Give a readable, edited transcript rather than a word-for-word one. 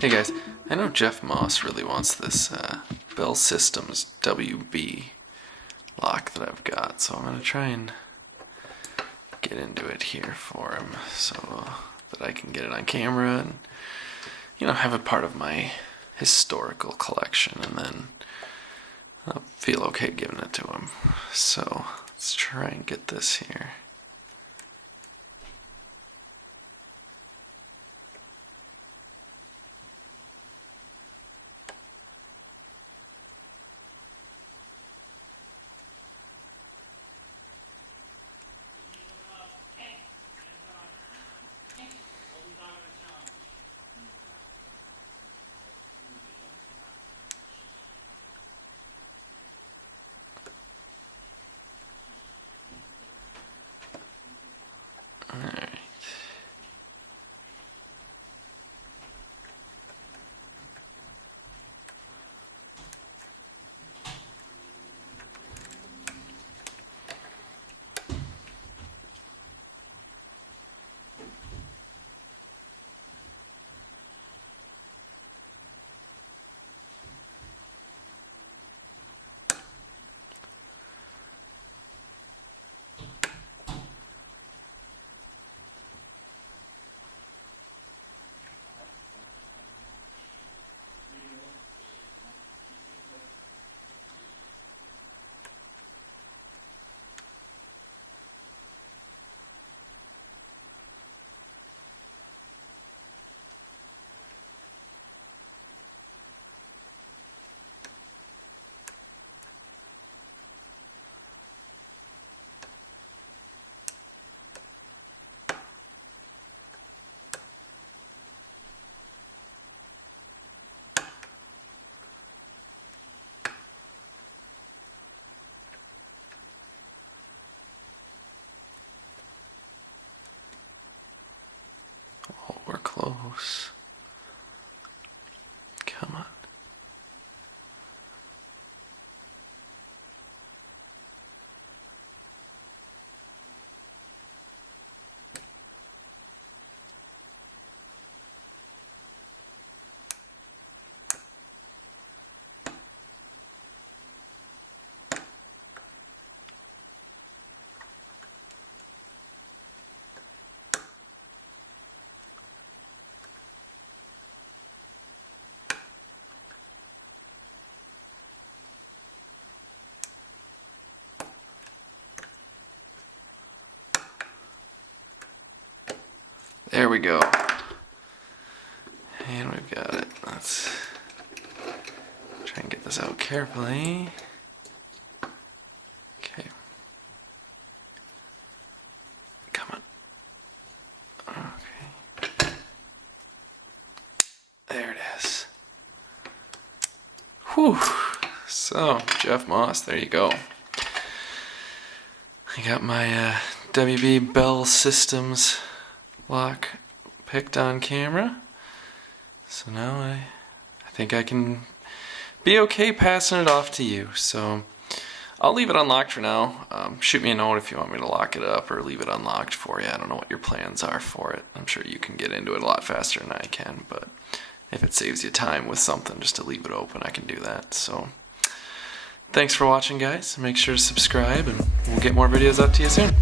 Hey guys, I know Jeff Moss really wants this Bell Systmes WB lock that I've got, so I'm going to try and get into it here for him so that I can get it on camera and, have it part of my historical collection, and then I'll feel okay giving it to him. So let's try and get this here. Alright. Oh, we're close. Come on. There we go. And we've got it. Let's try and get this out carefully. Okay. Come on. Okay. There it is. Whew. So, Jeff Moss, there you go. I got my WB Bell Systmes lock picked on camera, so now I think I can be okay passing it off to you. So I'll leave it unlocked for now. Shoot me a note if you want me to lock it up or leave it unlocked for you. I don't know what your plans are for it. I'm sure you can get into it a lot faster than I can, but if it saves you time with something just to leave it open, I can do that. So thanks for watching, guys. Make sure to subscribe and we'll get more videos out to you soon.